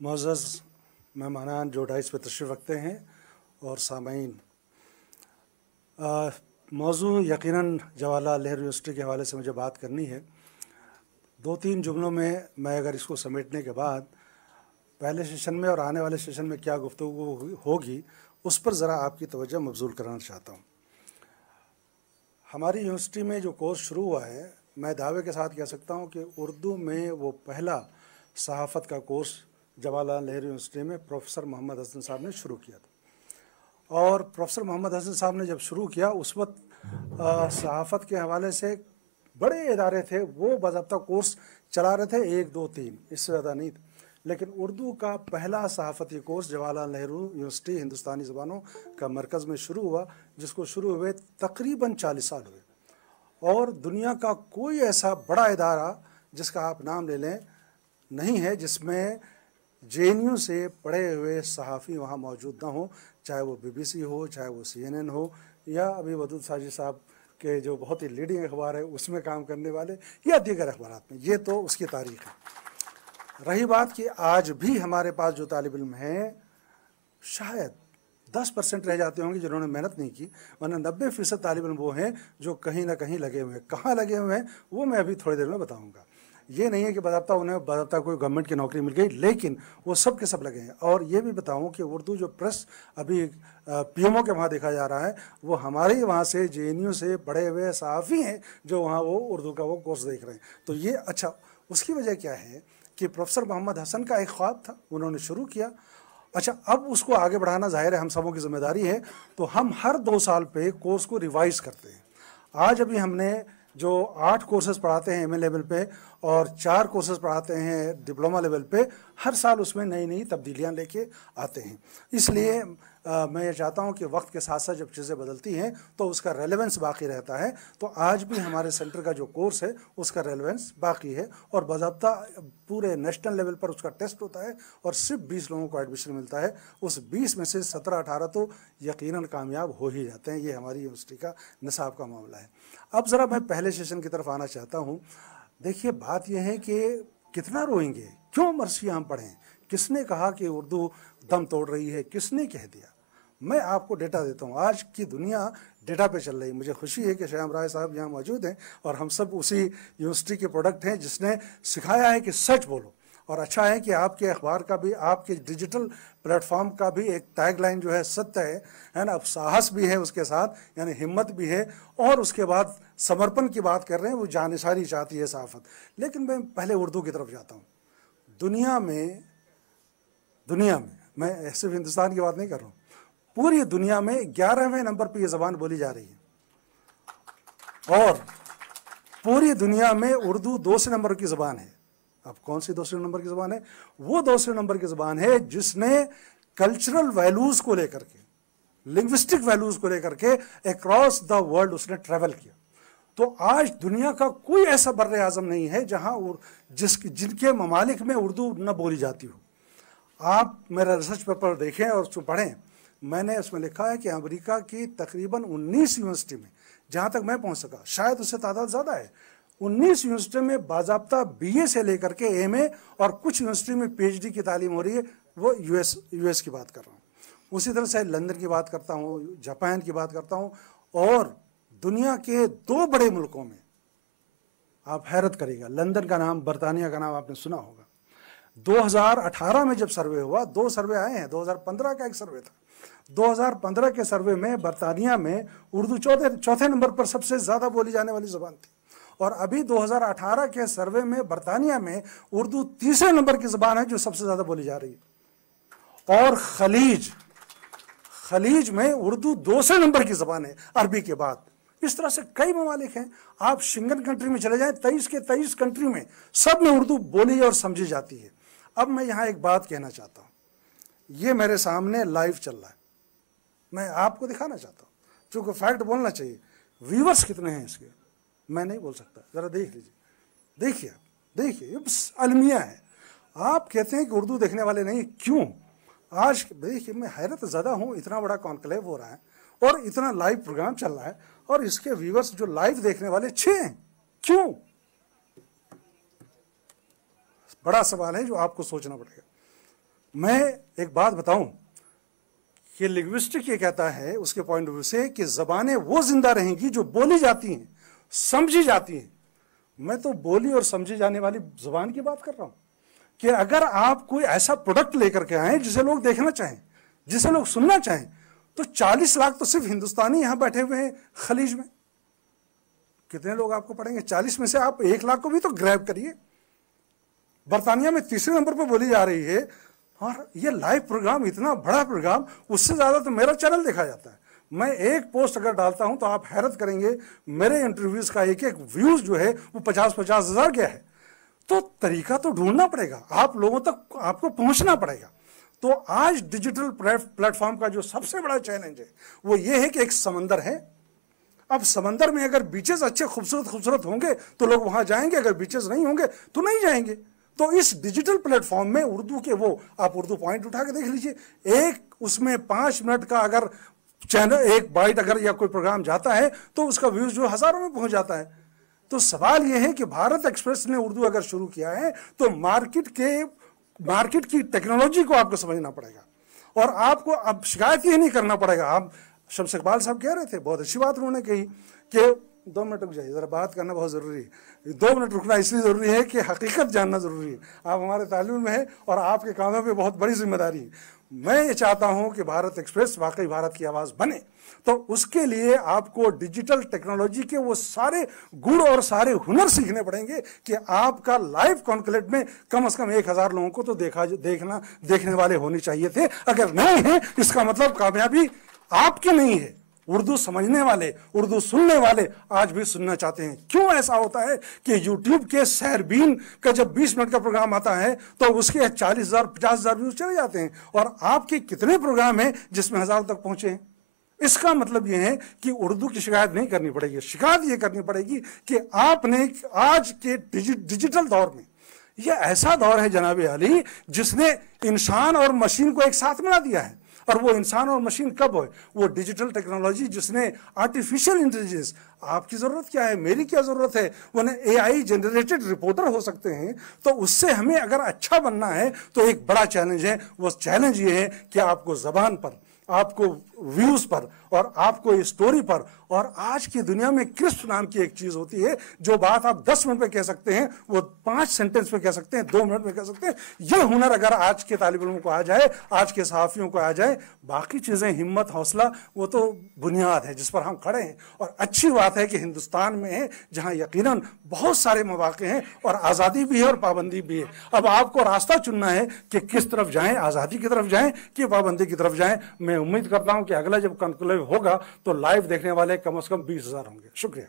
معزز مہمانان جو ڈائس پہ تشریف رکھتے ہیں اور سامعین، موضوع یقیناً جواہر لال نہرو یونیورسٹی کے حوالے سے مجھے بات کرنی ہے۔ 2-3 جملوں میں اگر اس کو سمیٹنے کے بعد پہلے سیشن میں اور آنے والے سیشن میں کیا گفتگو ہوگی اس پر ذرا آپ کی توجہ مبذول کرانا چاہتا ہوں۔ ہماری یونیورسٹی میں جو کورس شروع ہوا ہے، میں دعوے کے ساتھ کہہ سکتا ہوں کہ اردو میں وہ پہلا صحافت کا کورس جواہر لال نہرو یونیورسٹی میں پروفیسر محمد حسن صاحب نے شروع کیا تھا۔ اور پروفیسر محمد حسن صاحب نے جب شروع کیا اس وقت صحافت کے حوالے سے بڑے ادارے تھے، وہ باضابطہ کورس چلا رہے تھے 1 2 3، اس سے زیادہ نہیں تھے، لیکن اردو کا پہلا صحافتی کورس جواہر لال نہرو یونیورسٹی ہندوستانی زبانوں کا مرکز میں شروع ہوا، جس کو شروع ہوئے تقریباً 40 سال ہوئے، اور دنیا کا کوئی ایسا بڑا ادارہ جس کا آپ نام لے لیں نہیں ہے جس میں JNU سے پڑھے ہوئے صحافی وہاں موجود نہ ہوں، چاہے وہ BBC ہو، چاہے وہ CNN ہو، یا ابھی ودود ساجد صاحب کے جو بہت ہی لیڈنگ اخبار ہے اس میں کام کرنے والے، یا دیگر اخبارات میں۔ یہ تو اس کی تاریخ ہے۔ رہی بات کہ آج بھی ہمارے پاس جو طالب علم ہیں، شاید 10% رہ جاتے ہوں گے جنہوں نے محنت نہیں کی، ورنہ 90% طالب علم وہ ہیں جو کہیں نہ کہیں لگے ہوئے ہیں۔ کہاں لگے ہوئے ہیں وہ میں ابھی تھوڑی دیر میں بتاؤں گا۔ یہ نہیں ہے کہ باضابطہ کوئی گورنمنٹ کی نوکری مل گئی، لیکن وہ سب کے سب لگے ہیں۔ اور یہ بھی بتاؤں کہ اردو جو پریس ابھی PMO کے وہاں دیکھا جا رہا ہے، وہ ہمارے وہاں سے JNU سے پڑھے ہوئے صحافی ہیں جو وہاں وہ اردو کا وہ کورس دیکھ رہے ہیں۔ تو یہ اچھا، اس کی وجہ کیا ہے کہ پروفیسر محمد حسن کا ایک خواب تھا، انہوں نے شروع کیا۔ اچھا، اب اس کو آگے بڑھانا ظاہر ہے ہم سبوں کی ذمہ داری ہے، تو ہم ہر 2 سال پہ کورس کو ریوائز کرتے ہیں۔ آج ابھی ہم نے جو 8 کورسز پڑھاتے ہیں MA لیول پہ اور 4 کورسز پڑھاتے ہیں ڈپلومہ لیول پہ، ہر سال اس میں نئی تبدیلیاں لے کے آتے ہیں۔ اس لیے میں یہ چاہتا ہوں کہ وقت کے ساتھ ساتھ جب چیزیں بدلتی ہیں تو اس کا ریلیونس باقی رہتا ہے۔ تو آج بھی ہمارے سینٹر کا جو کورس ہے اس کا ریلیونس باقی ہے، اور باضابطہ پورے نیشنل لیول پر اس کا ٹیسٹ ہوتا ہے اور صرف 20 لوگوں کو ایڈمیشن ملتا ہے۔ اس 20 میں سے 17-18 تو یقیناً کامیاب ہو ہی جاتے ہیں۔ یہ ہماری یونیورسٹی کا نصاب کا معاملہ ہے۔ اب ذرا میں پہلے سیشن کی طرف آنا چاہتا ہوں۔ دیکھیے، بات یہ ہے کہ کتنا روئیں گے، کیوں مرثیہ ہم پڑھیں، کس نے کہا کہ اردو دم توڑ رہی ہے، کس نے کہہ دیا؟ میں آپ کو ڈیٹا دیتا ہوں۔ آج کی دنیا ڈیٹا پہ چل رہی ہے۔ مجھے خوشی ہے کہ شیام رائے صاحب یہاں موجود ہیں، اور ہم سب اسی یونیورسٹی کے پروڈکٹ ہیں جس نے سکھایا ہے کہ سچ بولو۔ اور اچھا ہے کہ آپ کے اخبار کا بھی، آپ کے ڈیجیٹل پلیٹ فارم کا بھی ایک ٹیگ لائن جو ہے ستیہ ہے نا، اب ساہس بھی ہے اس کے ساتھ، یعنی ہمت بھی ہے، اور اس کے بعد سمرپن کی بات کر رہے ہیں، وہ جانشاری چاہتی ہے صحافت۔ لیکن میں پہلے اردو کی طرف جاتا ہوں۔ دنیا میں میں صرف ہندوستان کی بات نہیں کر رہا ہوں، پوری دنیا میں 11ویں نمبر پہ یہ زبان بولی جا رہی ہے، اور پوری دنیا میں اردو 2 نمبر کی زبان ہے۔ اب کون سی 2 نمبر کی زبان ہے؟ وہ 2 نمبر کی زبان ہے جس نے کلچرل ویلیوز کو لے کر کے، لنگوسٹک ویلیوز کو لے کر کے اکراس دا ورلڈ اس نے ٹریول کیا۔ تو آج دنیا کا کوئی ایسا بر اعظم نہیں ہے جہاں جن کے ممالک میں اردو نہ بولی جاتی ہو۔ آپ میرا ریسرچ پیپر دیکھیں اور اس کو پڑھیں، میں نے اس میں لکھا ہے کہ امریکہ کی تقریباً 19 یونیورسٹی میں، جہاں تک میں پہنچ سکا، شاید اس سے تعداد زیادہ ہے، 19 یونیورسٹی میں باضابطہ BA سے لے کر کے MA، اور کچھ یونیورسٹی میں PhD کی تعلیم ہو رہی ہے۔ وہ US کی بات کر رہا ہوں۔ اسی طرح سے لندن کی بات کرتا ہوں، جاپان کی بات کرتا ہوں، اور دنیا کے 2 بڑے ملکوں میں آپ حیرت کرے گا، لندن کا نام، برطانیہ کا نام آپ نے سنا ہوگا۔ 2018 میں جب سروے ہوا، 2 سروے آئے ہیں، 2015 کا ایک سروے تھا۔ 2015 کے سروے میں برطانیہ میں اردو چوتھے نمبر پر سب سے زیادہ بولی جانے والی زبان تھی، اور ابھی 2018 کے سروے میں برطانیہ میں اردو 3 نمبر کی زبان ہے جو سب سے زیادہ بولی جا رہی ہے، اور خلیج میں اردو 2 نمبر کی زبان ہے عربی کے بعد۔ اس طرح سے کئی ممالک ہیں، آپ شنگن کنٹری میں چلے جائیں، 23 کے 23 کنٹری میں سب میں اردو بولی اور سمجھی جاتی ہے۔ اب میں یہاں ایک بات کہنا چاہتا ہوں، یہ میرے سامنے لائیو چل رہا ہے، میں آپ کو دکھانا چاہتا ہوں، چونکہ فیکٹ بولنا چاہیے۔ ویورز کتنے ہیں اس کے میں نہیں بول سکتا، ذرا دیکھ لیجیے، دیکھیے یہ بس المیہ ہے۔ آپ کہتے ہیں کہ اردو دیکھنے والے نہیں، کیوں؟ آج دیکھیے، میں حیرت زدہ ہوں، اتنا بڑا کانکلیو ہو رہا ہے اور اتنا لائیو پروگرام چل رہا ہے، اور اس کے ویورز جو لائیو دیکھنے والے 6 ہیں، کیوں؟ بڑا سوال ہے جو آپ کو سوچنا پڑے گا۔ میں ایک بات بتاؤں کہ لنگوسٹک یہ کہتا ہے اس کے پوائنٹ آف ویو سے کہ زبانیں وہ زندہ رہیں گی جو بولی جاتی ہیں، سمجھی جاتی ہیں۔ میں تو بولی اور سمجھی جانے والی زبان کی بات کر رہا ہوں کہ اگر آپ کوئی ایسا پروڈکٹ لے کر کے آئیں جسے لوگ دیکھنا چاہیں، جسے لوگ سننا چاہیں، تو 40 لاکھ تو صرف ہندوستانی یہاں بیٹھے ہوئے ہیں خلیج میں، کتنے لوگ آپ کو پڑھیں گے؟ 40 میں سے آپ 1 لاکھ کو بھی تو گریب کریے۔ برطانیہ میں تیسرے نمبر پہ بولی جا رہی ہے، اور یہ لائیو پروگرام، اتنا بڑا پروگرام، اس سے زیادہ تو میرا چینل دیکھا جاتا ہے۔ میں ایک پوسٹ اگر ڈالتا ہوں تو آپ حیرت کریں گے، میرے انٹرویوز کا ایک ویوز جو ہے وہ 50 ہزار گیا ہے۔ تو طریقہ تو ڈھونڈنا پڑے گا، آپ لوگوں تک آپ کو پہنچنا پڑے گا۔ تو آج ڈیجیٹل پلیٹ فارم کا جو سب سے بڑا چیلنج ہے وہ یہ ہے کہ ایک سمندر ہے۔ اب سمندر میں اگر بیچز اچھے خوبصورت ہوں گے تو لوگ وہاں جائیں گے، اگر بیچز نہیں ہوں گے تو نہیں جائیں گے۔ تو اس ڈیجیٹل پلیٹ فارم میں اردو کے وہ آپ اردو پوائنٹ اٹھا کے دیکھ لیجئے، ایک اس میں 5 منٹ کا اگر چینل، ایک بائٹ اگر یا کوئی پروگرام جاتا ہے تو اس کا ویوز جو ہزاروں میں پہنچ جاتا ہے۔ تو سوال یہ ہے کہ بھارت ایکسپریس نے اردو اگر شروع کیا ہے تو مارکیٹ کی ٹیکنالوجی کو آپ کو سمجھنا پڑے گا، اور آپ کو اب شکایت یہ نہیں کرنا پڑے گا۔ آپ شمس اقبال صاحب کہہ رہے تھے، بہت اچھی بات انہوں نے کہی کہ 2 منٹ رک جائیے، ذرا بات کرنا بہت ضروری ہے۔ 2 منٹ رکنا اس لیے ضروری ہے کہ حقیقت جاننا ضروری ہے۔ آپ ہمارے تعلیم میں ہیں اور آپ کے کاموں پہ بہت بڑی ذمہ داری ہے۔ میں یہ چاہتا ہوں کہ بھارت ایکسپریس واقعی بھارت کی آواز بنے، تو اس کے لیے آپ کو ڈیجیٹل ٹیکنالوجی کے وہ سارے گڑ اور سارے ہنر سیکھنے پڑیں گے کہ آپ کا لائیو کانکلیو میں کم از کم 1000 لوگوں کو تو دیکھنے والے ہونے چاہیے تھے۔ اگر نہیں ہیں اس کا مطلب کامیابی آپ کی نہیں ہے۔ اردو سمجھنے والے، اردو سننے والے آج بھی سننا چاہتے ہیں۔ کیوں ایسا ہوتا ہے کہ یوٹیوب کے سیربین کا جب 20 منٹ کا پروگرام آتا ہے تو اس کے 40,000 50,000 ویوز چلے جاتے ہیں، اور آپ کے کتنے پروگرام ہیں جس میں 1000 تک پہنچے ہیں؟ اس کا مطلب یہ ہے کہ اردو کی شکایت نہیں کرنی پڑے گی، شکایت یہ کرنی پڑے گی کہ آپ نے آج کے ڈیجیٹل دور میں، یہ ایسا دور ہے جناب عالی جس نے انسان اور مشین کو ایک ساتھ ملا دیا ہے۔ اور وہ انسان اور مشین کب ہوئے؟ وہ ڈیجیٹل ٹیکنالوجی جس نے آرٹیفیشل انٹیلیجنس، آپ کی ضرورت کیا ہے، میری کیا ضرورت ہے، وہ AI جنریٹڈ رپورٹر ہو سکتے ہیں۔ تو اس سے ہمیں اگر اچھا بننا ہے تو ایک بڑا چیلنج ہے، وہ چیلنج یہ ہے کہ آپ کو زبان پر، آپ کو ویوز پر، اور آپ کو اسٹوری پر، اور آج کی دنیا میں کرسپ نام کی ایک چیز ہوتی ہے، جو بات آپ 10 منٹ میں کہہ سکتے ہیں وہ 5 سینٹنس میں کہہ سکتے ہیں، 2 منٹ میں کہہ سکتے ہیں۔ یہ ہنر اگر آج کے طالب علموں کو آ جائے، آج کے صحافیوں کو آ جائے، باقی چیزیں ہمت، حوصلہ، وہ تو بنیاد ہے جس پر ہم کھڑے ہیں۔ اور اچھی بات ہے کہ ہندوستان میں ہے جہاں یقیناً بہت سارے مواقع ہیں، اور آزادی بھی ہے اور پابندی بھی ہے۔ اب آپ کو راستہ چننا ہے کہ کس طرف جائیں، آزادی کی طرف جائیں کہ پابندی کی طرف جائیں۔ میں امید کرتا ہوں کہ اگلا جب کنکلیو ہوگا تو لائیو دیکھنے والے کم از کم 20,000 ہوں گے۔ شکریہ۔